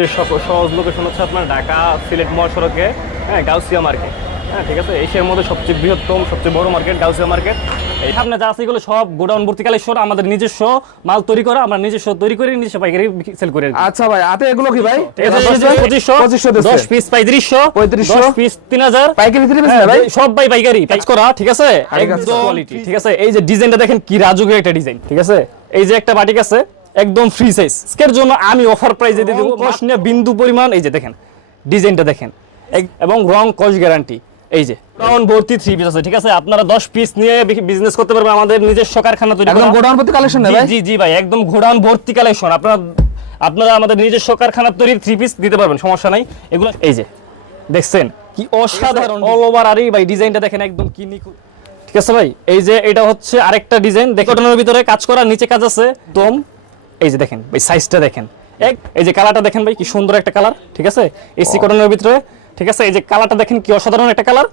যে সক- সহজ লোকেশন হচ্ছে আপনার ঢাকা সিলেট মহাসড়কে হ্যাঁ গাউসিয়া মার্কেট হ্যাঁ ঠিক আছে? এশিয়ার মধ্যে সবচেয়ে বৃহত্তম সবচেয়ে বড় মার্কেট গাউসিয়া মার্কেট এই সামনে যা আছে এগুলো সব গোডাউন ভর্তি কালেকশন আমাদের নিজস্ব মাল তৈরি করা আমরা নিজস্ব তৈরি করে নিজস্ব পাইকারি সেল করে আচ্ছা ভাই হাতে এগুলো কি ভাই? ঠিক আছে, এই যে পঁচিশশো, পঁচিশশো দিচ্ছে। দশ পিস পঁয়ত্রিশশো, পঁয়ত্রিশশো। দশ পিস তিন হাজার। পাইকারি থ্রি পিস হ্যাঁ, ভাই? সব ভাই পাইকারি কাজ করা ঠিক আছে? একদম কোয়ালিটি ঠিক আছে? এই যে ডিজাইনটা দেখেন কি রাজুকের একটা ডিজাইন ঠিক আছে? এই যে একটা বাটিক আছে একদম ফ্রি সাইজ এর জন্য আমি অফার প্রাইসে দিয়ে দেবো। কষ্ট নিয়ে বিন্দু পরিমাণ এই যে দেখেন ডিজাইনটা দেখেন। এবং রং কস গ্যারান্টি এই যে। রাউন্ড ভর্তি থ্রি পিস আছে ঠিক আছে? আপনারা দশ পিস নিয়ে বিজনেস করতে পারবেন আমাদের নিজস্ব কারখানা তৈরি একদম গোডাউন প্রতি কালেকশন ভাই? জি জি ভাই একদম ঘোড়ান ভর্তি কালেকশন আপনারা আপনারা আমাদের নিজস্ব কারখানা তৈরি থ্রি পিস দিতে পারবেন সমস্যা নাই। এগুলো এই যে দেখছেন? কি অসাধারণ অল ওভার আর ভাই ডিজাইনটা দেখেন একদম কি নিখুঁত। ঠিক আছে ভাই? এই যে এটা হচ্ছে আরেকটা ডিজাইন দেখনের ভিতরে কাজ করা নিচে কাজ আছে। দম এই যে দেখেন ভাই সাইজটা দেখেন। এক এই যে কালারটা দেখেন ভাই কি সুন্দর একটা কালার ঠিক আছে? এসি কটনের ভিতরে ঠিক আছে? এই যে কালারটা দেখেন কি অসাধারণ একটা কালার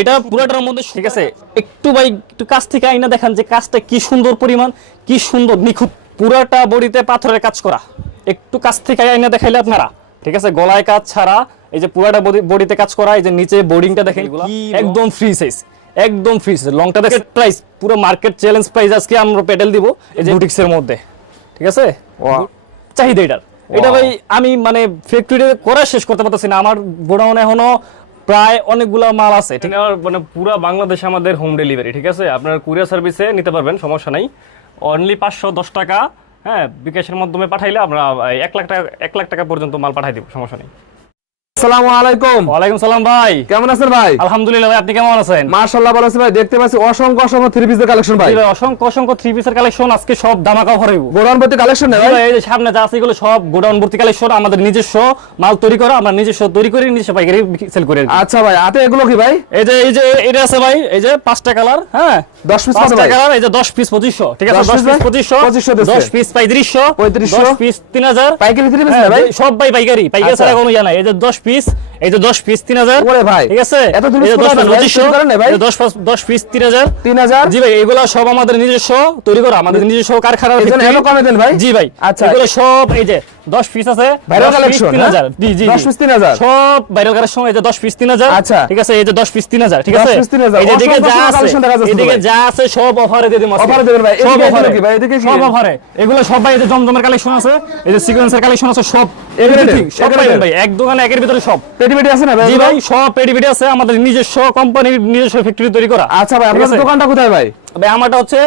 এটা পুরোটার মধ্যে ঠিক আছে? একটু ভাই একটু কাছ থেকে আইনা দেখান যে কাজটা কি সুন্দর পরিমাণ কি সুন্দর নিখুঁত। পুরোটা বডিতে পাথরের কাজ করা। একটু কাছ থেকে আইনা দেখাইলে আপনারা ঠিক আছে? গলায় কাজ ছাড়া এই যে পুরোটা বডিতে কাজ করা এই যে নিচে বোর্ডিংটা দেখেন একদম ফ্রি সাইজ একদম ফ্রি সাইজ লংটা দেখেন প্রাইস পুরো মার্কেট চ্যালেঞ্জ প্রাইস আজকে আমরা পেডেল দিব এই যে বুটিক্সের মধ্যে। ঠিক আছে? চাহিদা এটার। এটা ভাই আমি মানে ফ্যাক্টরিতে করা শেষ করতে পারতেছি না। আমার গোডাউন এখনও প্রায় অনেকগুলো মাল আছে ঠিক আছে মানে পুরো বাংলাদেশে আমাদের হোম ডেলিভারি ঠিক আছে? আপনার কুরিয়ার সার্ভিসে নিতে পারবেন সমস্যা নাই। অনলি পাঁচশো দশ টাকা হ্যাঁ বিকাশের মাধ্যমে পাঠাইলে আমরা এক লাখ টাকা এক লাখ টাকা পর্যন্ত মাল পাঠাই দিব সমস্যা নেই। আসসালামু আলাইকুম। ওয়ালাইকুম সালাম ভাই। কেমন আছেন ভাই? আলহামদুলিল্লাহ ভাই আপনি কেমন আছেন? মাশাআল্লাহ ভালো আছি ভাই দেখতে পাচ্ছি অসংখ্য অসংখ্য থ্রি পিসের কালেকশন ভাই। অসংখ্য অসংখ্য থ্রি পিসের কালেকশন আজকে সব দামাকা ভরাইব গোডাউন প্রতি কালেকশন না ভাই ভাই, এই যে সামনে যা আছে এগুলো সব গোডাউন ভর্তি কালেকশন আমাদের নিজস্ব মাল তৈরি করা আমরা নিজস্ব তৈরি করে নিজস্ব পাইকারি সেল করে আচ্ছা ভাই হাতে এগুলো কি ভাই? এই যে এই যে এটা আছে ভাই এই যে পাঁচটা কালার হ্যাঁ? 10 পিস কত পাঁচটা ভাই? কালার এই যে 10 পিস 2500 ঠিক আছে 10 10 পিস ভাই? 2500 2500 10 পিস 3500 3500 10 পিস 3000 পাইকারি থ্রি পিস হ্যাঁ, ভাই? সব ভাই পাইকারি পাইকারি আচ্ছা। ছাড়া কোনো ইয়া নাই। এই যে 10 পিস এই যে 10 পিস 3000 ওরে ভাই, ঠিক আছে? এত যে 10 কোথায় পিস ভাই? 2500 শুরু করেন না ভাই? এই যে 10 10 পিস 3000 3000 জি ভাই এগুলো সব আমাদের নিজস্ব তৈরি করা আমাদের নিজস্ব কারখানা কমে দেন ভাই। জি ভাই আচ্ছা। এগুলো সব এই যে 10 পিস আছে viral collection 3000 G G 10 piece 3000 সব ভাইরাল কালেকশন এই যে 10 পিস 3000 আচ্ছা। ঠিক আছে? এই যে 10 পিস 3000 ঠিক 10 পিস 3000 এই যে এদিকে যা আছে এদিকে। যা সব অফারে দিয়ে দেবেন ভাই। সব অফারে ভাই? এদিকে? সব অফারে এগুলো সব ভাই এই যে জমজমের কালেকশন আছে এই যে সিকোয়েন্সের কালেকশন আছে সব। এগুলো সব এগুলো ভাই এক দোকানে একের ভিতরে সব। পেটি পেটি আছে না ভাই? জি ভাই সব পেডিভিডি আছে আমাদের নিজস্ব কোম্পানির নিজস্ব ফ্যাক্টরি তৈরি করা। আচ্ছা ভাই ঠিক দোকানটা কোথায় ভাই? ভাই আমারটা হচ্ছে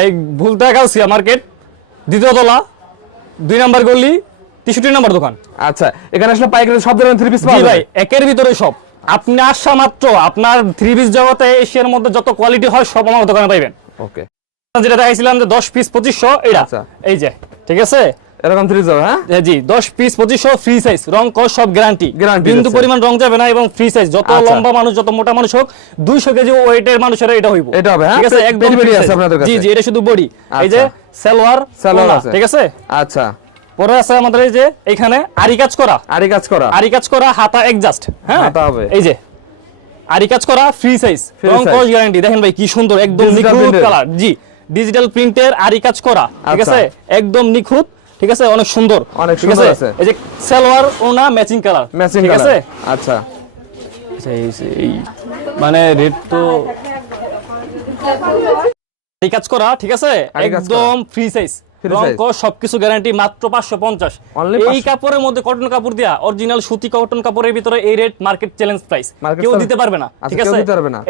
এই ভুলতা গাউসিয়া মার্কেট দ্বিতীয় তলা দুই নাম্বার গলি তেষট্টি নাম্বার দোকান। আচ্ছা এখানে আসলে পাইকারি সব ধরনের থ্রি পিস জি ভাই একের ভিতরে সব। আপনি আসা মাত্র আপনার থ্রি পিস জগতে এশিয়ার মধ্যে যত কোয়ালিটি হয় সব আমার দোকানে পাইবেন। ওকে যেটা দেখাইছিলাম যে দশ পিস পঁচিশশো এটা আচ্ছা। এই যে ঠিক আছে? এরকম থ্রি যাবে হ্যাঁ? জি দশ পিস পঁচিশশো ফ্রি সাইজ রং কস সব গ্যারান্টি বিন্দু পরিমাণ রং যাবে না এবং ফ্রি সাইজ যত আচ্ছা। লম্বা মানুষ যত মোটা মানুষ হোক দুইশো কেজি ওয়েটের মানুষের এটা হইব। এটা হবে, হ্যাঁ? ঠিক আছে? একদম আছে আপনাদের কাছে? জি জি এটা শুধু বডি এই যে আচ্ছা। সালোয়ার সালোয়ার আছে। ঠিক আছে? আচ্ছা। পরে আছে আমাদের এই যে এখানে আরি কাজ করা। আরি কাজ করা। আরি কাজ করা হাতা অ্যাডজাস্ট হ্যাঁ? হাতা হবে। এই যে আরি কাজ করা ফ্রি সাইজ রং কস গ্যারান্টি দেখেন ভাই কি সুন্দর একদম নিখুঁত কালার জি ডিজিটাল প্রিন্টের আরি কাজ করা ঠিক আচ্ছা। আছে? একদম নিখুঁত। ঠিক আছে? অনেক সুন্দর। অনেক ঠিক আছে। এই যে সালোয়ার ওনা ম্যাচিং কালার ম্যাচিং ঠিক আছে? আচ্ছা। আচ্ছা, এই মানে রেট তো এই কাজ করা ঠিক আছে? একদম ফ্রি সাইজ Free রং size। কস সবকিছু গ্যারান্টি মাত্র পাঁচশো পঞ্চাশ। এই কাপড়ের মধ্যে কটন কাপড় দিয়া অরিজিনাল সুতি কটন কাপড়ের ভিতরে এই রেট মার্কেট চ্যালেঞ্জ প্রাইস কেউ দিতে পারবে না আচ্ছা, ঠিক আছে।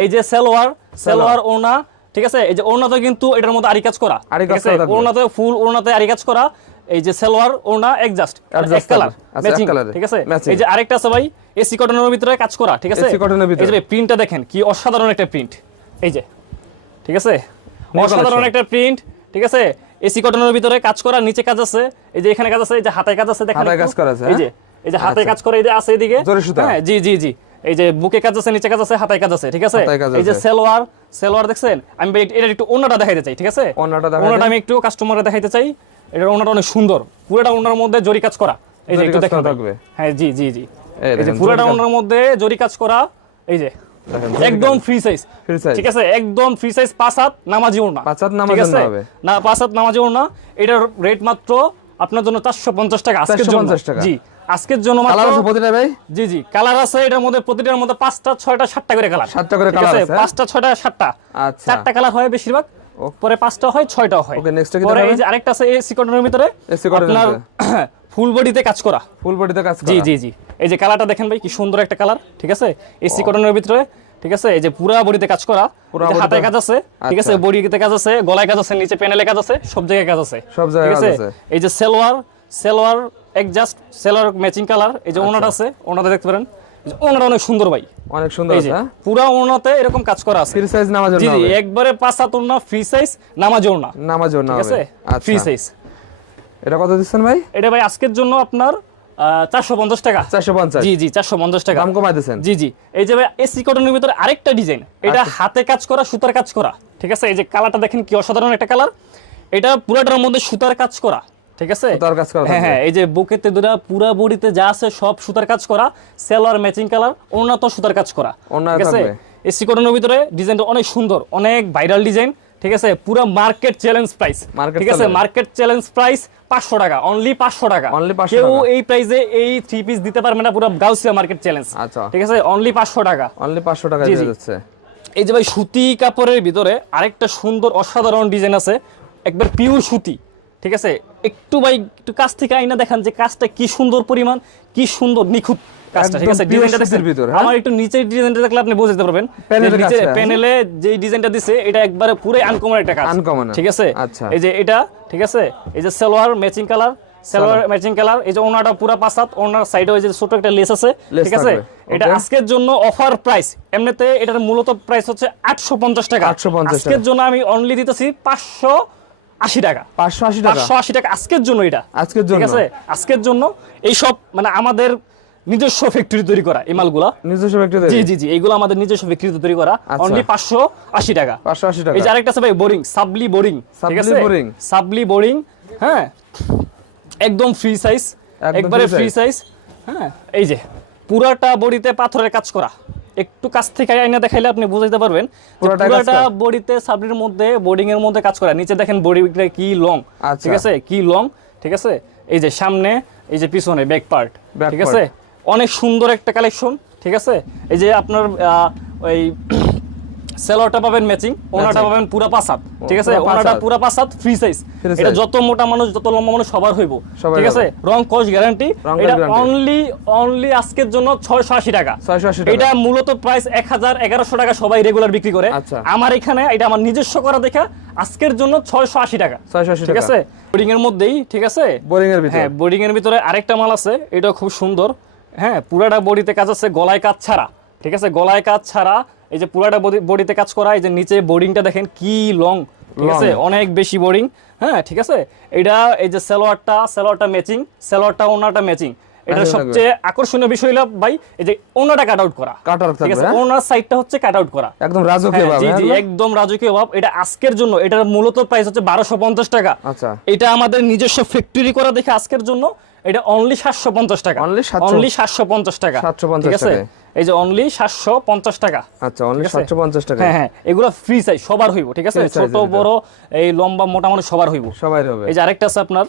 এই যে সালোয়ার সালোয়ার ওনা ঠিক আছে? এই যে ওনাতে কিন্তু এটার মধ্যে আরি কাজ করা ঠিক আছে। ওনাতে ফুল ওনাতে আরি কাজ করা। এই যে সালোয়ার ওনা অ্যাডজাস্ট Adjust এক কালার আচ্ছা, ম্যাচিং এক ঠিক আছে? এই যে আরেকটা আছে ভাই এসি কটনের ভিতরে কাজ করা ঠিক আছে? Cotton এর ভিতরে। এই যে প্রিন্টটা দেখেন কি অসাধারণ একটা প্রিন্ট এই যে ঠিক আছে? অসাধারণ একটা প্রিন্ট ঠিক আছে? এসি কটনের ভিতরে কাজ করা নিচে কাজ আছে এই যে এখানে কাজ আছে এই যে হাতে কাজ আছে দেখেন হাতায় কাজ করা আছে, এই যে এই যে হাতে আচ্ছা। কাজ করে এই যে আছে এদিকে। হ্যাঁ জি জি জি। এই যে বুকে কাজ আছে নিচে কাজ আছে হাতায় কাজ আছে ঠিক আছে? এই যে। সালোয়ার সালোয়ার দেখছেন? আমি এটা একটু ওনাটা দেখাইতে চাই ঠিক আছে? ওনাটা আমি একটু কাস্টমারে দেখাইতে চাই। এটার ওনাটা অনেক সুন্দর। পুরোটা ওনার মধ্যে জরি কাজ করা। এই যে একটু দেখেন থাকবে। হ্যাঁ জি জি জি। এই যে পুরোটা ওনার মধ্যে জরি কাজ করা এই যে একদম ফ্রি সাইজ। ঠিক আছে একদম ফ্রি সাইজ পাঁচ হাত নামাজি ওড়না। পাঁচ হাত নামাজি? ওড়না হবে। না পাঁচ হাত নামাজি ওড়না। এটার রেট মাত্র আপনার জন্য চারশো পঞ্চাশ টাকা আজকের জন্য। 450 টাকা। জি আজকের জন্য কালার আছে প্রতিটা ভাই? জি জি কালার আছে এটার মধ্যে প্রতিটার মধ্যে পাঁচটা ছয়টা সাতটা করে কালার সাতটা করে কালার আছে? আছে, হ্যাঁ? পাঁচটা ছয়টা সাতটা। আচ্ছা। চারটা কালার হয় বেশিরভাগ। পরে পাঁচটা হয় ছয়টা হয়। Okay, next টা কি পরে এই যে আরেকটা আছে এসি কটনের ভিতরে এর আপনার ফুল বডিতে কাজ করা। ফুল বডিতে কাজ করা। জি জি। জি এই যে কালারটা দেখেন ভাই কি সুন্দর একটা কালার ঠিক আছে? এসি কটনের ভিতরে ঠিক আছে? এই যে পুরা বডিতে কাজ করা পুরা হাতে কাজ আছে ঠিক আছে? আচ্ছা। বডিতে কাজ আছে গলায় কাজ আছে নিচে প্যানেলে কাজ আছে সব জায়গায় কাজ আছে সব জায়গায় ঠিক আছে কাজ আছে। এই যে salwar salwar adjust salwar matching colour এই যে ওনাটা আচ্ছা। আছে ওনাটা দেখতে পারেন। ওনাটা অনেক সুন্দর ভাই। অনেক সুন্দর আছে যে হ্যাঁ? ওনাতে এরকম কাজ করা আছে। ফ্রি সাইজ নামাজ জি জি একবারে পাঁচ হাত ওনা ফ্রি সাইজ নামাজ ওনা। নামাজ জন্য ঠিক আছে? ফ্রি আচ্ছা সাইজ। এটা কত দিচ্ছেন ভাই? এটা ভাই আজকের জন্য আপনার চারশো পঞ্চাশ টাকা। 450 জি জি চারশো পঞ্চাশ টাকা। দাম জি জি। এই যে এসি কটনের ভিতরে আরেকটা ডিজাইন এটা আচ্ছা। হাতে কাজ করা সুতার কাজ করা। ঠিক আছে? এই যে কালারটা দেখেন কি অসাধারণ একটা কালার। এটা পুরাটার মধ্যে সুতার কাজ করা। ঠিক আছে? সুতার কাজ করা হ্যাঁ হ্যাঁ এই যে বুকেতে দুটা পুরা বডিতে যা আছে সব সুতার কাজ করা সেলোয়ার ম্যাচিং কালার ওনা তো সুতার কাজ করা ঠিক আছে। এসি কটনের ভিতরে ডিজাইনটা অনেক সুন্দর অনেক ভাইরাল ডিজাইন ঠিক আছে? পুরো মার্কেট চ্যালেঞ্জ প্রাইস ঠিক আছে? মার্কেট চ্যালেঞ্জ প্রাইস পাঁচশো টাকা অনলি পাঁচশো টাকা। কেউ এই প্রাইসে এই থ্রি পিস দিতে পারবে না পুরো গাউসিয়া মার্কেট চ্যালেঞ্জ আচ্ছা। ঠিক আছে? অনলি পাঁচশো টাকা। অনলি 500 টাকা দিয়ে যাচ্ছে। এই যে ভাই সুতি কাপড়ের ভিতরে আরেকটা সুন্দর অসাধারণ ডিজাইন আছে একবার পিওর সুতি ঠিক আছে? একটু ভাই একটু কাছ থেকে আইনা দেখান যে কাজটা কি সুন্দর পরিমাণ কি সুন্দর নিখুঁত কাজটা ঠিক আছে? ডিজাইনটা দেখছেন হ্যাঁ? আমার একটু নিচের ডিজাইনটা দেখলে আপনি বুঝতে পারবেন। প্যানেলের হ্যাঁ? প্যানেলে যে ডিজাইনটা দিছে এটা একবারে পুরো আনকমন একটা কাজ। Uncommon, ঠিক আছে? আচ্ছা। এই যে এটা ঠিক আছে? এই যে salwar matching colour salwar matching colour এই যে ওনাটা পুরো পাসাত ওনার সাইডে ওই যে ছোট একটা লেস আছে ঠিক আছে? এটা আজকের জন্য অফার প্রাইস এমনিতে এটার মূলত প্রাইস হচ্ছে আটশো পঞ্চাশ টাকা। 850 আজকের জন্য আমি অনলি দিতেছি পাঁচশো আশি টাকা। 580 টাকা? পাঁচশো আশি টাকা। আজকের জন্য এটা। আজকের ঠিক আছে? আজকের জন্য এই সব মানে আমাদের নিজস্ব ফ্যাক্টরি তৈরি করা এই মালগুলা। নিজস্ব ব্যক্তি জি জি জি এইগুলো আমাদের নিজস্ব ফ্যাক্টরিতে তৈরি করা। অনলি পাঁচশো আশি টাকা। 580 টাকা। এই যে আরেকটা আছে ভাই বোরিং সাবলি বোরিং সাবলি বোরিং। সাবলি বোরিং হ্যাঁ? একদম ফ্রি সাইজ একবারে ফ্রি সাইজ হ্যাঁ? এই যে পুরাটা বডিতে পাথরের কাজ করা। একটু কাছ থেকে আইনা দেখাইলে আপনি বুঝাইতে পারবেন পুরোটা। বডিতে সাবলির মধ্যে বোর্ডিং এর মধ্যে কাজ করা। নিচে দেখেন বডিটা কি লং আচ্ছা। ঠিক আছে? কি লং ঠিক আছে? এই যে সামনে এই যে পিছনে ব্যাক পার্ট ঠিক আছে? অনেক সুন্দর একটা কালেকশন ঠিক আছে? এই যে আপনার আহ, ওই সেলোয়ারটা পাবেন ম্যাচিং ওনাটা পাবেন পুরা পাসাত ঠিক আছে? ওনাটা। পুরা পাসাত ফ্রি সাইজ এটা যত মোটা মানুষ যত লম্বা মানুষ সবার হইব ঠিক আছে? রং কস গ্যারান্টি এটা অনলি অনলি আজকের জন্য ছয়শো আশি টাকা। 680 টাকা। এটা মূলত প্রাইস এক হাজার এগারোশো টাকা সবাই রেগুলার বিক্রি করে। আচ্ছা। আমার এখানে এটা আমার নিজস্ব করা দেখা আজকের জন্য ছয়শো আশি টাকা। 680 ঠিক আছে? বোর্ডিং এর মধ্যেই ঠিক আছে? বোরিং এর ভিতর। হ্যাঁ বোর্ডিং এর ভিতরে আরেকটা মাল আছে এটা খুব সুন্দর। হ্যাঁ পুরাটা বডিতে কাজ আছে গলায় কাজ ছাড়া। ঠিক আছে? গলায় কাজ ছাড়া এই যে পুরাটা বডিতে কাজ করা এই যে নিচে বোর্ডিংটা দেখেন কি লং ঠিক আছে? অনেক বেশি বোর্ডিং হ্যাঁ ঠিক আছে? এটা এই যে সালোয়ারটা সালোয়ারটা ম্যাচিং সালোয়ারটা ওনাটা ম্যাচিং এটা সবচেয়ে আকর্ষণীয় বিষয় হলো ভাই এই যে ওনাটা কাট আউট করা। Cut out ঠিক আছে? হ্যাঁ? ওনার সাইডটা হচ্ছে কাট আউট করা। একদম রাজকীয় হ্যাঁ, ভাবে জি জি হ্যাঁ? একদম রাজকীয় ভাব। এটা আজকের জন্য এটার মূলত প্রাইস হচ্ছে বারোশো পঞ্চাশ টাকা। আচ্ছা। এটা আমাদের নিজস্ব ফ্যাক্টরি করা দেখে আজকের জন্য। এটা অনলি সাতশো পঞ্চাশ টাকা। Only 700 অনলি সাতশো পঞ্চাশ টাকা। 750 ঠিক আছে? এই যে অনলি সাতশো পঞ্চাশ টাকা। আচ্ছা অনলি ঠিক আছে? 750 টাকা হ্যাঁ হ্যাঁ এগুলো ফ্রি সাইজ সবার হইব ঠিক আছে? ছোট বড় এই লম্বা মোটামুটি সবার হইব। সবাই হবে। এই যে আরেকটা আছে আপনার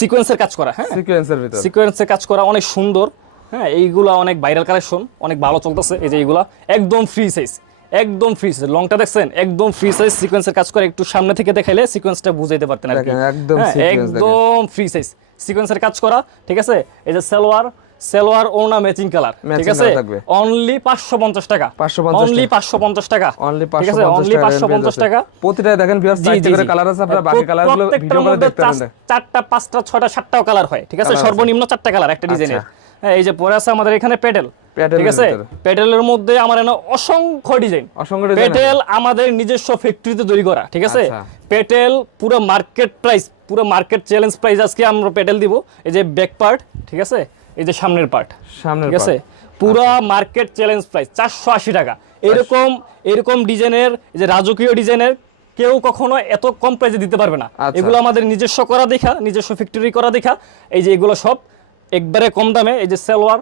সিকোয়েন্সের কাজ করা হ্যাঁ? সিকোয়েন্সের ভিতর। সিকোয়েন্সের কাজ করা অনেক সুন্দর হ্যাঁ? এইগুলা অনেক ভাইরাল কালেকশন অনেক ভালো চলতেছে এই যে এইগুলা একদম ফ্রি সাইজ একদম ফ্রি সাইজ লংটা দেখছেন? একদম ফ্রি সাইজ সিকোয়েন্সের কাজ করে একটু সামনে থেকে দেখাইলে সিকোয়েন্সটা বুঝাইতে পারতেন আর কি। একদম হ্যাঁ, ফ্রি সাইজ সিকোয়েন্সের কাজ করা ঠিক আছে? এই যে সালোয়ার সালোয়ার ওনা ম্যাচিং কালার ঠিক আছে? অনলি পাঁচশো পঞ্চাশ টাকা। 550 অনলি টাকা। পাঁচশো পঞ্চাশ টাকা। অনলি ঠিক আছে? 550 অনলি টাকা পাঁচশো range পঞ্চাশ আছে। টাকা। প্রতিটাই দেখেন ভিউয়ার্স চারটি করে কালার আছে আপনারা বাকি কালারগুলো ভিডিও করে দেখতে পারেন চারটা পাঁচটা ছয়টা সাতটাও কালার হয় ঠিক আছে? সর্বনিম্ন চারটা কালার একটা ডিজাইনের হ্যাঁ এই যে পরে আছে আমাদের এখানে প্যাডেল ঠিক আছে। প্যাডেলের মধ্যে আমার এখানে অসংখ্য ডিজাইন অসংখ্য প্যাটেল আমাদের নিজস্ব ফ্যাক্টরিতে তৈরি করা ঠিক আছে? আচ্ছা। প্যাটেল পুরো মার্কেট প্রাইস পুরো মার্কেট চ্যালেঞ্জ প্রাইস আজকে আমরা প্যাটেল দিব। এই যে ব্যাক পার্ট ঠিক আছে? এই যে সামনের পার্ট সামনে ঠিক আছে? পুরো মার্কেট চ্যালেঞ্জ প্রাইস চারশো আশি টাকা। এরকম এরকম ডিজাইনের যে রাজকীয় ডিজাইনের কেউ কখনো এত কম প্রাইসে দিতে পারবে না। আচ্ছা। এগুলো আমাদের নিজস্ব করা দেখা নিজস্ব ফ্যাক্টরি করা দেখা। এই যে এগুলো সব একবারে কম দামে এই যে সালোয়ার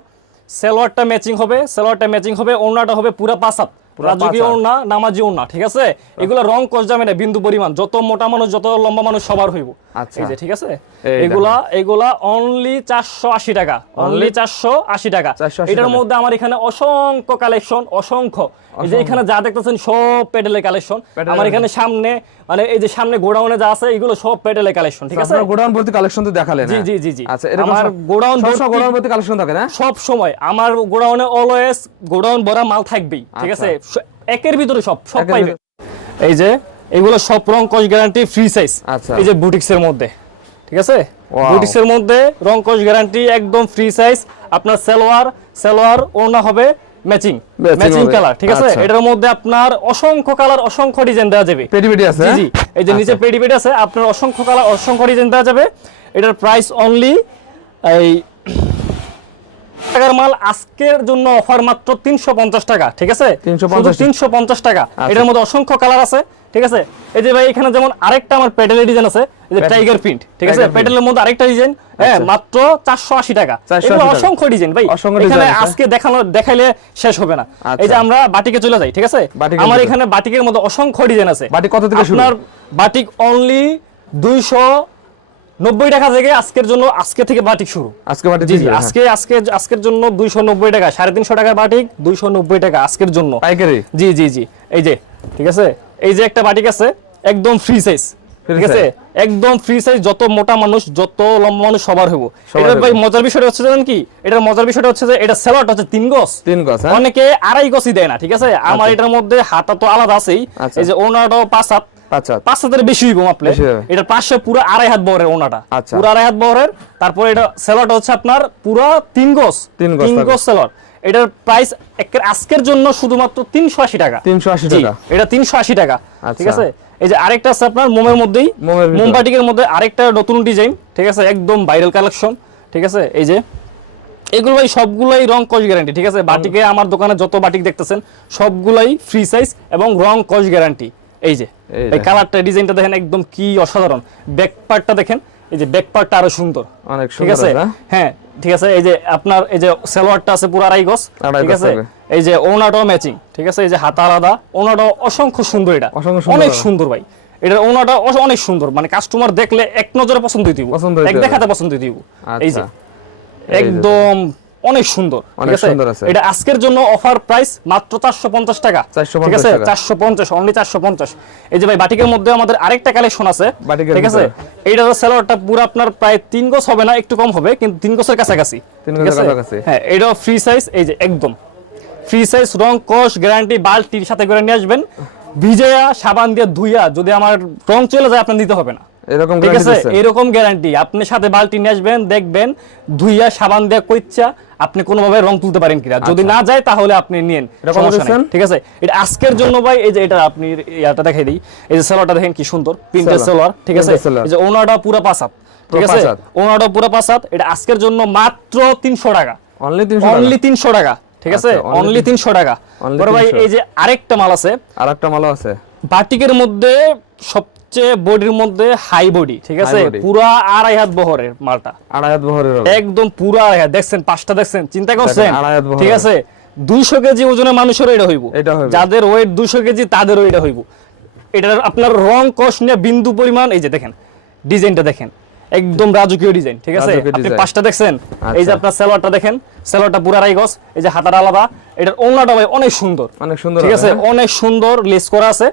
সালোয়ারটা ম্যাচিং হবে সেলোয়ারটা ম্যাচিং হবে ওড়নাটা হবে পুরা পুরা রাজকীয় পাঁচ হাত। ওড়না নামাজি ওড়না ঠিক আছে? এগুলো রং কষ যাবে না বিন্দু পরিমাণ। যত মোটা মানুষ যত লম্বা মানুষ সবার হইব। আচ্ছা। এই যে ঠিক আছে? এগুলা এগুলা অনলি চারশো আশি টাকা। অনলি চারশো আশি টাকা। এটার মধ্যে আমার এখানে অসংখ্য কালেকশন অসংখ্য। এই যে এখানে যা দেখতেছেন সব প্যাডেলের কালেকশন আমার এখানে সামনে মানে এই যে সামনে গোডাউনে যা আছে এগুলো সব প্যাডেলের কালেকশন ঠিক আছে? আপনার গোডাউন ভর্তি কালেকশন তো দেখালেন জি হ্যাঁ? জি জি জি। আচ্ছা আমার গোডাউন সব গোডাউন ভর্তি কালেকশন থাকে না? সব সময়। আমার গোডাউনে অলওয়েজ গোডাউন ভরা মাল থাকবেই ঠিক আছে? স- একের ভিতরে সব সব আচ্ছা। পাইবে। এই যে এগুলো সব রং কস গ্যারান্টি ফ্রি সাইজ আচ্ছা। এই যে বুটিক্স এর মধ্যে ঠিক আছে? Wow. বুটিক্স এর মধ্যে রং কস গ্যারান্টি একদম ফ্রি সাইজ আপনার সালোয়ার সালোয়ার ওনা হবে ম্যাচিং ম্যাচিং কালার ঠিক আছে? আচ্ছা। এটার মধ্যে আপনার অসংখ্য কালার অসংখ্য ডিজাইন দেওয়া যাবে। পেটি আছে জি হ্যাঁ? জি। এই যে নিচে পেডি পেডি আছে আপনার অসংখ্য কালার অসংখ্য ডিজাইন দেওয়া যাবে। এটার প্রাইস অনলি এই টাকার মাল আজকের জন্য অফার মাত্র তিনশো পঞ্চাশ টাকা ঠিক আছে? তিনশো পঞ্চাশ টাকা। আচ্ছা। এটার মধ্যে অসংখ্য কালার আছে ঠিক আছে? এই যে ভাই এখানে যেমন আরেকটা আমার প্যাডেলের ডিজাইন আছে এই যে টাইগার প্রিন্ট ঠিক আছে? প্যাডেলের মধ্যে আরেকটা ডিজাইন হ্যাঁ আচ্ছা। মাত্র চারশো আশি টাকা। 480 এগুলো অসংখ্য ডিজাইন ভাই। এখানে আজকে দেখানো দেখাইলে শেষ হবে না। এই যে আচ্ছা। আমরা বাটিকে চলে যাই ঠিক আছে? আমার এখানে বাটিকের মধ্যে অসংখ্য ডিজাইন আছে। বাটিক কত থেকে শুরু? আপনার বাটিক অনলি দুইশো নব্বই টাকা থেকে আজকের জন্য আজকে থেকে বাটিক শুরু। আজকে বাটি জি হ্যাঁ। আজকে আজকে আজকের জন্য দুইশো নব্বই টাকা সাড়ে তিনশো টাকার বাটিক দুইশো নব্বই টাকা আজকের জন্য। পাইকারি? জি জি জি এই যে ঠিক আছে? এই যে একটা বাটিক আছে একদম ফ্রি সাইজ ঠিক আছে? একদম ফ্রি সাইজ যত মোটা মানুষ যত লম্বা মানুষ সবার হব সবার এটার ভাই মজার বিষয়টা হচ্ছে জানেন কি? এটার মজার বিষয়টা হচ্ছে যে এটা সেলট হচ্ছে তিন গজ। তিন গজ হ্যাঁ? অনেকে আড়াই গছই দেয় না ঠিক আছে? আমার এটার মধ্যে হাতা তো আলাদা আছেই। আচ্ছা। এই যে ওনাটাও পাঁচ হাত আচ্ছা। পাঁচ হাতের বেশি হইব মাপলে। এটার পাশে পুরো আড়াই হাত বহরের ওনাটা। আচ্ছা। পুরো আড়াই হাত বহরের। তারপরে এটা সেলট হচ্ছে আপনার পুরো তিন গজ। তিন গজ থাকবে। গজ সেলট। এটার প্রাইস আজকের জন্য শুধুমাত্র তিনশো আশি টাকা। 380 জি, টাকা। এটা তিনশো আশি টাকা। ঠিক আচ্ছা। আছে? এই যে আরেকটা আছে আপনার মোমের মধ্যেই। মোমবাটিকের মধ্যে আরেকটা নতুন ডিজাইন। ঠিক আছে? একদম ভাইরাল কালেকশন ঠিক আছে? এই যে এগুলো ভাই সবগুলাই রং কস গ্যারান্টি ঠিক আছে? বাটিকে আমার দোকানে যত বাটিক দেখতেছেন সবগুলাই ফ্রি সাইজ এবং রং কস গ্যারান্টি এই যে এই কালারটা ডিজাইনটা দেখেন একদম কি অসাধারণ। ব্যাক পার্টটা দেখেন এই যে ব্যাক পার্টটা আরও সুন্দর। অনেক সুন্দর আছে? আছে, হ্যাঁ? ঠিক আছে এই যে আপনার এই যে সালোয়ারটা আছে পুরো আড়াই গজ ঠিক আছে? এই যে ওনাটাও ম্যাচিং ঠিক আছে? এই যে হাতা আলাদা ওনাটাও অসংখ্য সুন্দর এটা। অনেক সুন্দর ভাই। এটার ওনাটা অনেক সুন্দর। মানে কাস্টমার দেখলে এক নজরে পছন্দ দিব এক দেখাতে পছন্দ দিব আচ্ছা। এই যে একদম অনেক সুন্দর অনেক সুন্দর আছে। এটা আজকের জন্য অফার প্রাইস মাত্র চারশো পঞ্চাশ টাকা 450 ঠিক আছে? টাকা। চারশো পঞ্চাশ অনলি চারশো পঞ্চাশ। এই যে ভাই বাটিকের মধ্যে আমাদের আরেকটা কালেকশন আছে ঠিক আছে। এইটার পুরো আপনার প্রায় গজ হবে না একটু কম হবে কিন্তু গজের কাছাকাছি তিন গজের কাছাকাছি। হ্যাঁ এটাও ফ্রি সাইজ এই যে একদম। ফ্রি সাইজ রং কস গ্যারান্টি বালতির সাথে করে নিয়ে আসবেন। ভিজেয়া সাবান দিয়ে ধুইয়া যদি আমার রং চলে যায় আপনার দিতে হবে না। এরকম ঠিক গ্যারান্টি আছে? এরকম গ্যারান্টি আপনি সাথে বালতি নিয়ে আসবেন দেখবেন ধুইয়া সাবান দিয়ে কইচ্ছা আপনি কোনোভাবে রং তুলতে পারেন কিনা। যদি না যায় তাহলে আপনি নিন আচ্ছা। ঠিক আছে? এটা আজকের জন্য ভাই এই যে এটা আপনি ইয়াটা দেখাই দিই। এই যে সালোয়ারটা দেখেন কি সুন্দর প্রিন্টের সালোয়ার। ঠিক আছে। এই যে ওনাটা পুরো পাঁচাত ঠিক আছে? ওনাটা পুরো পাঁচাত এটা আজকের জন্য মাত্র তিনশো টাকা। অনলি 300 অনলি তিনশো টাকা ঠিক আছে? আচ্ছা, অনলি তিনশো টাকা। Only বড় ভাই এই যে আরেকটা মাল আছে। আরেকটা মাল আছে। বাটিকের মধ্যে সবচেয়ে বডির মধ্যে হাই বডি ঠিক আছে? পুরা আড়াই হাত বহরের মালটা। আড়াই হাত বহরের একদম পুরা আড়াই হাত। দেখছেন পাঁচটা দেখছেন? চিন্তা করছেন। ঠিক আছে? দুইশো কেজি ওজনের মানুষেরও এটা হইব। যাদের ওয়েট দুইশো কেজি তাদেরও এটা হইব। এটার আপনার রং কষ নিয়ে বিন্দু পরিমাণ এই যে দেখেন ডিজাইনটা দেখেন। একদম রাজকীয় ডিজাইন ঠিক আছে? আপনি পাঁচটা দেখছেন? এই যে আচ্ছা। আপনার সালোয়ারটা দেখেন সালোয়ারটা পুরা গজ এই যে হাতাটা আলাদা এটার ওনাটা ভাই অনেক সুন্দর। অনেক সুন্দর ঠিক আছে? হ্যাঁ? অনেক সুন্দর লেস করা আছে।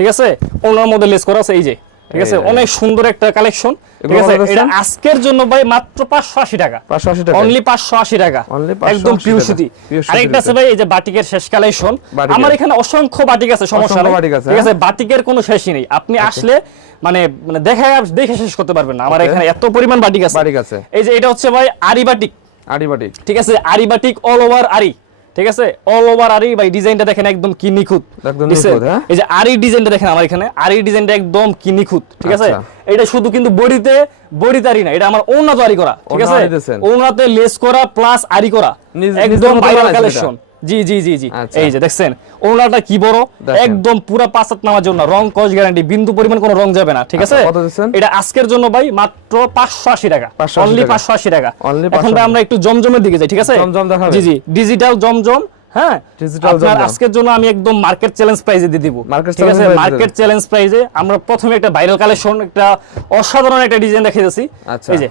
ঠিক আছে? ওনার মধ্যে লেস করা আছে এই যে। ঠিক আছে? অনেক সুন্দর একটা কালেকশন ঠিক আছে? এটা আজকের জন্য ভাই মাত্র পাঁচশো আশি টাকা। 580 টাকা অনলি পাঁচশো আশি টাকা। Only 580 একদম পিওর। সুতি আরেকটা আছে ভাই এই যে বাটিকের শেষ কালেকশন আমার এখানে অসংখ্য বাটিক আছে সমস্যা নেই। ঠিক আছে হ্যাঁ? বাটিকের কোনো শেষই নেই। আপনি আসলে মানে মানে দেখে দেখে শেষ করতে পারবেন না। আমার এখানে এত পরিমাণ বাটিক আছে। বাটিক আছে। এই যে এটা হচ্ছে ভাই আরি বাটিক আড়ি বাটিক ঠিক আছে? আরি বাটিক অল ওভার আরি। ঠিক আছে? অল ওভার আরি ভাই ডিজাইনটা দেখেন একদম কি নিখুঁত? হ্যাঁ? এই যে আরি ডিজাইনটা দেখেন আমার এখানে। আরি ডিজাইনটা একদম কি নিখুঁত ঠিক আছে? আচ্ছা। এটা শুধু কিন্তু বডিতে বডি তারি না এটা আমার ওনাত আরি করা ঠিক আছে? ওনাতে লেস করা প্লাস আরি করা। একদম ভাইরাল কালেকশন জি জি জি জি আচ্ছা। এই যে দেখছেন ওনাটা কি বড়। একদম পুরা পাঁচাত নামার জন্য রং কস গ্যারান্টি বিন্দু পরিমাণ কোনো রং যাবে না ঠিক আছে আচ্ছা, দিচ্ছেন? এটা আজকের জন্য ভাই মাত্র পাঁচশো আশি টাকা অনলি টাকা। পাঁচশো আশি টাকা এখন আমরা একটু জমজমের দিকে যাই ঠিক আছে জমজম? জি জি ডিজিটাল জমজম হ্যাঁ আপনার আজকের জন্য আমি একদম মার্কেট চ্যালেঞ্জ প্রাইজে দিয়ে দিব ঠিক আছে মার্কেট চ্যালেঞ্জ প্রাইজে আমরা প্রথমে একটা ভাইরাল কালেকশন একটা অসাধারণ একটা ডিজাইন দেখিয়ে দিচ্ছি আচ্ছা। এই যে।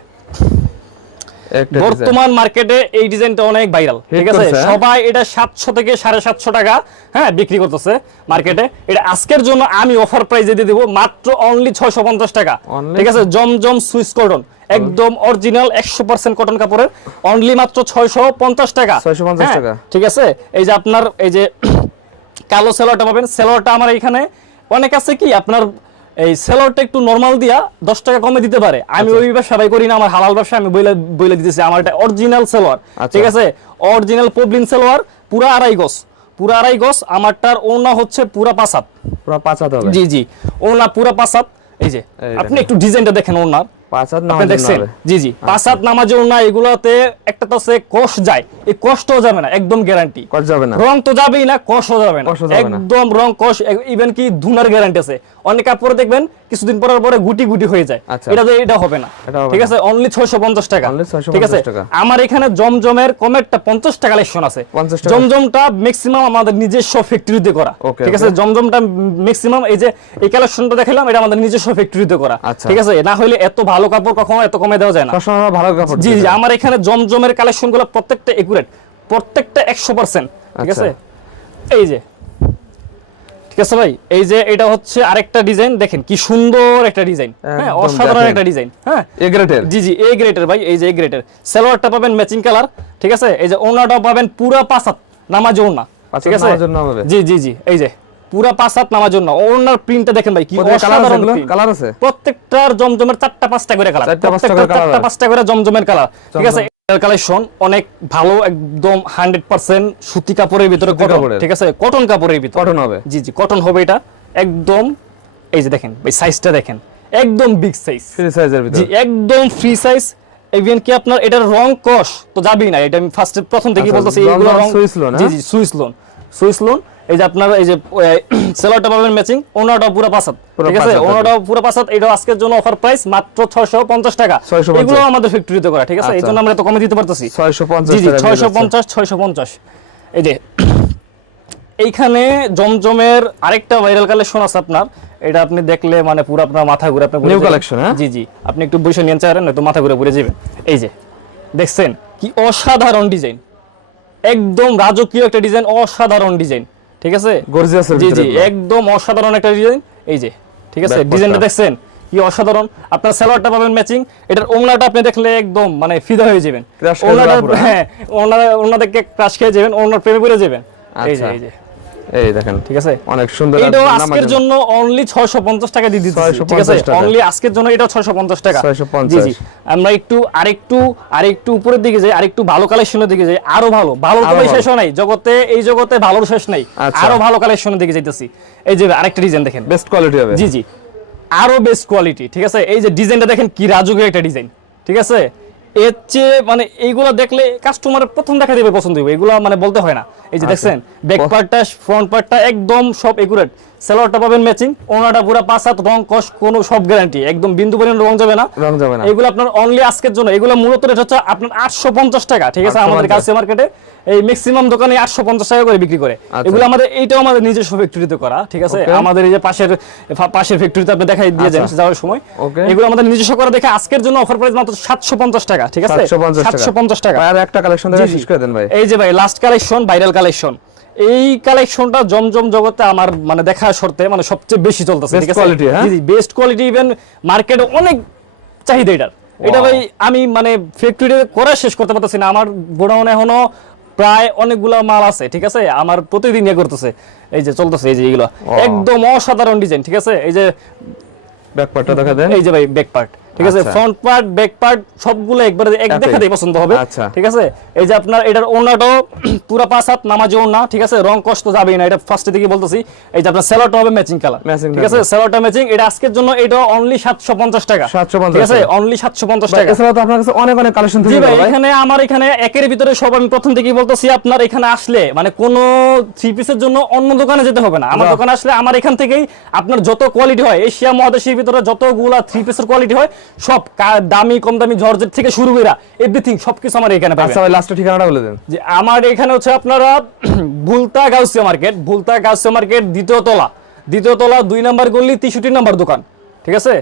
বর্তমান মার্কেটে এই ডিজাইনটা অনেক ভাইরাল ঠিক আছে? হ্যাঁ? সবাই এটা সাতশো থেকে সাড়ে সাতশো টাকা হ্যাঁ বিক্রি করতেছে মার্কেটে এটা আজকের জন্য আমি অফার প্রাইজে দিয়ে দিব মাত্র অনলি ছয়শো পঞ্চাশ টাকা ঠিক আছে? জমজম সুইস কটন একদম অরিজিনাল একশো পার্সেন্ট কটন কাপড়ের অনলি মাত্র ছয়শো পঞ্চাশ টাকা। 650 হ্যাঁ, টাকা। ঠিক আছে? এই যে আপনার এই যে কালো সেলোয়ারটা পাবেন সেলোয়ারটা আমার এখানে। অনেক আছে কি? আপনার এই সেলোয়ারটা একটু নর্মাল দিয়া দশ টাকা কমে দিতে পারে। আমি ওই ব্যবসা ভাই করি না আমার হালাল ব্যবসা আমি বইলে বইলে দিতেছি। আমার এটা অরিজিনাল সেলোয়ার আচ্ছা। ঠিক আছে? অরিজিনাল পবলিন সেলোয়ার পুরা আড়াই গজ। পুরা আড়াই গজ আমারটার ওনা হচ্ছে পুরা পাসাত পুরো পাঁচ হাত হবে? জি জি। ওনা পুরা পাসাত এই যে আপনি। একটু ডিজাইনটা দেখেন ওনার পাঁচ হাত আপনি নামাজের জন্য দেখছেন জি জি। পাসাত নামাজেও না এগুলোতে একটা তো সে কোষ যায়। এই কষ্টও যাবে না একদম গ্যারান্টি কষ্ট যাবে না। রং তো যাবেই না কষও যাবে না। কষও যাবে না। একদম রং কষ ইভেন কি ধুনার গ্যারান্টি আছে। অনেক কাপড় দেখবেন কিছুদিন পরের পরে গুটি গুটি হয়ে যায়। আচ্ছা। এটা তো এটা হবে না। ঠিক আছে? অনলি ছয়শো পঞ্চাশ টাকা। ঠিক আছে? আমার এখানে জমজমের কমেরটা পঞ্চাশ টাকা কালেকশন আছে। জমজমটা ম্যাক্সিমাম আমাদের নিজস্ব ফ্যাক্টরিতে করা। ঠিক আছে? জমজমটা ম্যাক্সিমাম এই যে এই কালেকশনটা দেখালাম এটা আমাদের নিজস্ব ফ্যাক্টরিতে করা। আচ্ছা। ঠিক আছে? না হলে এত ভালো কাপড় কখনো এত কমে দেওয়া যায় না। ভালো কাপড় জি জি আমার এখানে জমজমের কালেকশনগুলো প্রত্যেকটা একুরেট প্রত্যেকটা একশো পার্সেন্ট ঠিক আচ্ছা। আছে? এই যে ঠিক আছে ভাই? এই যে এটা হচ্ছে আরেকটা ডিজাইন দেখেন কি সুন্দর একটা ডিজাইন। হ্যাঁ অসাধারণ একটা ডিজাইন হ্যাঁ। এ গ্রেটের জি জি এ গ্রেটের ভাই এই যে এ গ্রেটের সালোয়ারটা পাবেন ম্যাচিং কালার ঠিক আছে? এই যে ওনাটাও পাবেন পুরা পাসাত নামাজ ওনা ঠিক আছে। জি জি জি এই যে পুরা ওনার প্রিন্টটা দেখেন ভাই কি অসাধারণ কালার আছে? প্রত্যেকটার জমজমের চারটা পাঁচটা করে কালার চারটা পাঁচটা করে প্রত্যেকটা চারটা পাঁচটা করে জমজমের কালার ঠিক আছে? কালেকশন অনেক ভালো একদম হান্ড্রেড পার্সেন্ট সুতি কাপড়ের ভিতরে। ঠিক আছে? কটন কাপড়ের ভিতরে। কটন হবে। জি জি কটন হবে এটা। একদম এই যে দেখেন এই সাইজটা দেখেন একদম বিগ সাইজ ফ্রি সাইজের জি একদম ফ্রি সাইজ ইভেন কি আপনার এটার রং কষ তো যাবেই না এটা আমি ফার্স্ট প্রথম থেকেই আচ্ছা, বলতেছি এইগুলো রং সুইস লোন, জি হ্যাঁ? জি সুইস লোন সুইস লোন এই যে আপনার এই যে সেলারটা পাবেন ম্যাচিং ওনাটাও পুরো পুরো ঠিক আছে? পাঁচাত। ওনাটাও পুরো পাসাত এটা আজকের জন্য অফার প্রাইস মাত্র 650 টাকা। 650 এগুলো আমাদের ফ্যাক্টরিতে করা ঠিক আছে? এই আচ্ছা। জন্য আমরা এত কমে দিতে পারতেছি। ছয়শো পঞ্চাশ জি জি 650 650 এই যে এইখানে জমজমের আরেকটা ভাইরাল কালেকশন আছে আপনার। এটা আপনি দেখলে মানে পুরো আপনার মাথা ঘুরে আপনি ঘুরে New যাবেন। collection, হ্যাঁ? জি জি আপনি একটু বসে নিয়ে চাইলেন নয়তো মাথা ঘুরে ঘুরে যাবেন এই যে দেখছেন? কি অসাধারণ ডিজাইন। একদম রাজকীয় একটা ডিজাইন অসাধারণ ডিজাইন। ঠিক আছে? গর্জিয়াসের জি জি একদম অসাধারণ একটা ডিজাইন এই যে ঠিক আছে? ডিজাইনটা দেখছেন? কি অসাধারণ। আপনার সালোয়ারটা পাবেন ম্যাচিং এটার ওংলাটা আপনি দেখলে একদম মানে ফিদা হয়ে যাবেন। পুরো। হ্যাঁ ওনারা ওনাদেরকে ক্রাশ খেয়ে যাবেন ওনার প্রেমে পড়ে যাবেন। এই যে আচ্ছা। এই যে। এই দেখেন ঠিক আছে? অনেক সুন্দর নাম আজকের জন্য অনলি 650 টাকা দিয়ে দিচ্ছি ঠিক আছে। অনলি আজকের জন্য এটাও 650 টাকা। 650 জি জি। আমরা একটু আরেকটু আরেকটু উপরের দিকে যাই আরেকটু ভালো কালেকশনের দিকে যাই আরও ভালো। ভালো। তো। শেষ নাই। জগতে এই জগতে ভালোর শেষ নাই। আচ্ছা। আরও ভালো কালেকশনের দিকে যাইতেছি। এই যে আরেকটা ডিজাইন দেখেন। বেস্ট কোয়ালিটি হবে। জি জি। আরও বেস্ট কোয়ালিটি ঠিক আছে? এই যে ডিজাইনটা দেখেন কি রাজকীয় একটা ডিজাইন ঠিক আছে? এর চেয়ে মানে এইগুলো দেখলে কাস্টমার প্রথম দেখা দেবে পছন্দ হবে এগুলো মানে বলতে হয় না। এই যে আচ্ছা। দেখছেন ব্যাক পার্টটা ফ্রন্ট পার্টটা একদম সব একুরেট সেলোয়ারটা পাবেন ম্যাচিং ওনাটা পুরো পাঁচ হাত রং কস কোনো সব গ্যারান্টি একদম বিন্দু পরিমাণ রং যাবে না। রং যাবে না। এগুলো আপনার অনলি আজকের জন্য এগুলো মূলত রেট হচ্ছে আপনার আটশো পঞ্চাশ টাকা ঠিক আছে? আমাদের কাছে মার্কেটে এই ম্যাক্সিমাম দোকানে আটশো পঞ্চাশ টাকা করে বিক্রি করে। আচ্ছা। এগুলো আমাদের এইটাও আমাদের নিজস্ব ফ্যাক্টরিতে করা ঠিক আছে? আমাদের এই যে পাশের পাশের ফ্যাক্টরিতে আপনি দেখাই দিয়ে যান আচ্ছা। যাওয়ার সময়। এগুলো আমাদের নিজস্ব করা দেখে আজকের জন্য অফার প্রাইস মাত্র সাতশো পঞ্চাশ টাকা ঠিক আছে? 750 টাকা। সাতশো পঞ্চাশ টাকা। আর একটা কালেকশন দেখে। শেষ করে দেন ভাই। এই যে ভাই লাস্ট কালেকশন ভাইরাল কালেকশন এই কালেকশনটা জমজম জগতে আমার মানে দেখা শর্তে মানে সবচেয়ে বেশি চলতেছে ঠিক আছে? হ্যাঁ? বেস্ট কোয়ালিটি ইভেন মার্কেটে অনেক চাহিদা এটার। এটা ভাই আমি মানে ফ্যাক্টরিতে করে শেষ করতে পারতেছি না। আমার গোডাউনে এখনও প্রায় অনেকগুলা মাল আছে ঠিক আছে? আমার প্রতিদিন ইয়ে করতেছে। এই যে চলতেছে এই যে এগুলো। একদম অসাধারণ ডিজাইন ঠিক আছে? এই যে ব্যাক পার্টটা দেখা দেন। এই যে ভাই ব্যাক পার্ট ঠিক আছে। ফ্রন্ট পার্ট ব্যাক পার্ট সবগুলো একবারে এক একই। দেখাতেই পছন্দ হবে। আচ্ছা। ঠিক আছে? এই যে আপনার এটার ওনাটাও পুরো পাঁচ হাত নামাজ ওনা ঠিক আছে? রং কষ্ট যাবেই না এটা ফার্স্টে থেকে বলতেছি। এই যে আপনার সেলোটা হবে ম্যাচিং কালার ঠিক আছে। সেলোটা ম্যাচিং এটা আজকের জন্য এটা অনলি 750 টাকা। 750 ঠিক আছে? অনলি 750 ভাই, টাকা। এছাড়াও তো আপনার কাছে অনেক অনেক কালেকশন থেকে ভাই ভাই। এখানে আমার এখানে একের ভিতরে সব আমি প্রথম থেকেই বলতেছি আপনার এখানে আসলে মানে কোন থ্রি পিসের জন্য অন্য দোকানে যেতে হবে না। আমার দোকানে আসলে আমার এখান থেকেই আপনার যত কোয়ালিটি হয় এশিয়া মহাদেশের ভিতরে যতগুলা থ্রি পিসের কোয়ালিটি হয় সব দামি কম দামি জর্জেট থেকে শুরু করে এভরিথিং সবকিছু আমার এখানে পাবেন আচ্ছা ভাই লাস্টের ঠিকানাটা বলে দেন। যে আমার এখানে হচ্ছে আপনারা ভুলতা গাউসিয়া মার্কেট ভুলতা গাউসিয়া মার্কেট দ্বিতীয় তলা। দ্বিতীয় তলা দুই নাম্বার গলি তেষট্টি নাম্বার দোকান। ঠিক আছে?